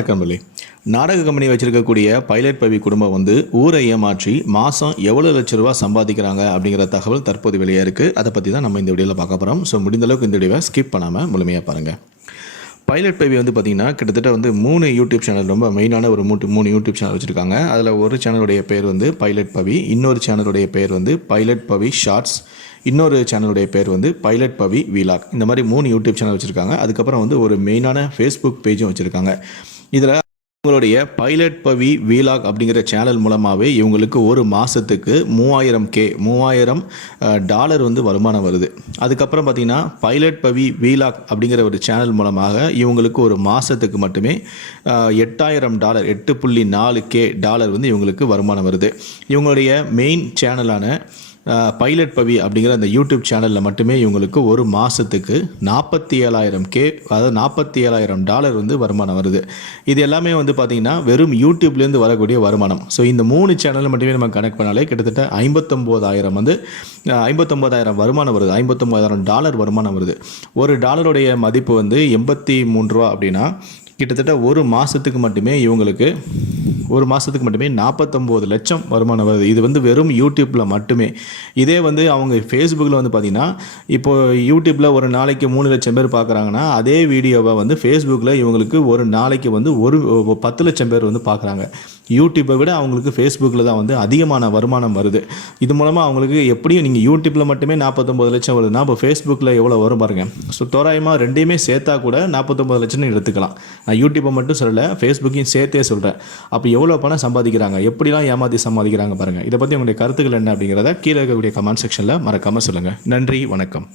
வணக்கம் நாடக கம்பெனி வச்சிருக்கக்கூடிய பைலட் பவி குடும்பம் வந்து ஊரை ஏமாற்றி மாதம் எவ்வளோ லட்ச ரூபா சம்பாதிக்கிறாங்க அப்படிங்கிற தகவல் தற்போது வெளியே இருக்குது அதை பற்றி தான் நம்ம இந்த வீடியோவில் பார்க்க போகிறோம் ஸோ முடிந்தளவுக்கு இந்த வீடியோவை ஸ்கிப் பண்ணாமல் முழுமையாக பாருங்கள் பைலட் பவி வந்து பார்த்திங்கன்னா கிட்டத்தட்ட வந்து மூணு யூடியூப் சேனல் ரொம்ப மெயினான ஒரு மூட்டு மூணு யூடியூப் சேனல் வச்சுருக்காங்க. அதில் ஒரு சேனலுடைய பேர் வந்து பைலட் பவி இன்னொரு சேனலுடைய பேர் வந்து பைலட் பவி ஷார்ட்ஸ் இன்னொரு சேனலுடைய பேர் வந்து பைலட் பவி வீலாக். இந்த மாதிரி மூணு யூடியூப் சேனல் வச்சுருக்காங்க. அதுக்கப்புறம் வந்து ஒரு மெயினான ஃபேஸ்புக் பேஜும் வச்சுருக்காங்க. இதில் இவங்களுடைய பைலட் பவி வீலாக் அப்படிங்கிற சேனல் மூலமாகவே இவங்களுக்கு ஒரு மாதத்துக்கு மூவாயிரம் கே மூவாயிரம் டாலர் வந்து வருமானம் வருது. அதுக்கப்புறம் பார்த்தீங்கன்னா பைலட் பவி வீலாக் அப்படிங்கிற ஒரு சேனல் மூலமாக இவங்களுக்கு ஒரு மாதத்துக்கு மட்டுமே எட்டாயிரம் டாலர் எட்டு புள்ளி நாலு கே டாலர் வந்து இவங்களுக்கு வருமானம் வருது. இவங்களுடைய மெயின் சேனலான பைலட் பவி அப்படிங்கிற அந்த யூடியூப் சேனலில் மட்டுமே இவங்களுக்கு ஒரு மாதத்துக்கு நாற்பத்தி ஏழாயிரம் கே அதாவது நாற்பத்தி ஏழாயிரம் டாலர் வந்து வருமானம் வருது. இது எல்லாமே வந்து பார்த்திங்கன்னா வெறும் யூடியூப்லேருந்து வரக்கூடிய வருமானம். ஸோ இந்த மூணு சேனல் மட்டுமே நம்ம கனெக்ட் பண்ணாலே கிட்டத்தட்ட ஐம்பத்தொம்போதாயிரம் வந்து ஐம்பத்தொம்போதாயிரம் வருமானம் வருது. ஐம்பத்தொம்போதாயிரம் டாலர் வருமானம் வருது. ஒரு டாலருடைய மதிப்பு வந்து எண்பத்தி மூன்று ரூபா அப்படின்னா கிட்டத்தட்ட ஒரு மாதத்துக்கு மட்டுமே இவங்களுக்கு ஒரு மாதத்துக்கு மட்டுமே நாற்பத்தொம்போது லட்சம் வருமானம் வருது. இது வந்து வெறும் யூடியூப்பில் மட்டுமே. இதே வந்து அவங்க ஃபேஸ்புக்கில் வந்து பார்த்திங்கன்னா இப்போ யூடியூப்பில் ஒரு நாளைக்கு மூணு லட்சம் பேர் பார்க்குறாங்கன்னா அதே வீடியோவை வந்து ஃபேஸ்புக்கில் இவங்களுக்கு ஒரு நாளைக்கு வந்து ஒரு ஒரு பத்து லட்சம் பேர் வந்து பார்க்குறாங்க யூடியூப்பை விட அவங்களுக்கு ஃபேஸ்புக்கில் தான் வந்து அதிகமான வருமானம் வருது. இது மூலமாக அவங்களுக்கு எப்படியும் நீங்கள் யூடியூப்பில் மட்டுமே நாற்பத்தொம்பது லட்சம் வருதுன்னா இப்போ ஃபேஸ்புக்கில் எவ்வளோ வரும் பாருங்கள் ஸோ தோராயமாக ரெண்டையுமே சேர்த்தா கூட நாற்பத்தொம்பது லட்சம்னு எடுத்துக்கலாம். நான் யூடியூப்பை மட்டும் சொல்லலை ஃபேஸ்புக்கையும் சேர்த்தே சொல்கிறேன் அப்போ எவ்வளோ பணம் சம்பாதிக்கிறாங்க? எப்படிலாம் ஏமாற்றி சம்பாதிக்கிறாங்க பாருங்கள் இதை பற்றி உங்களுடைய கருத்துக்கள் என்ன அப்படிங்கிறத கீழே இருக்கக்கூடிய கமெண்ட் செக்ஷனில் மறக்காமல் சொல்லுங்கள் நன்றி வணக்கம்.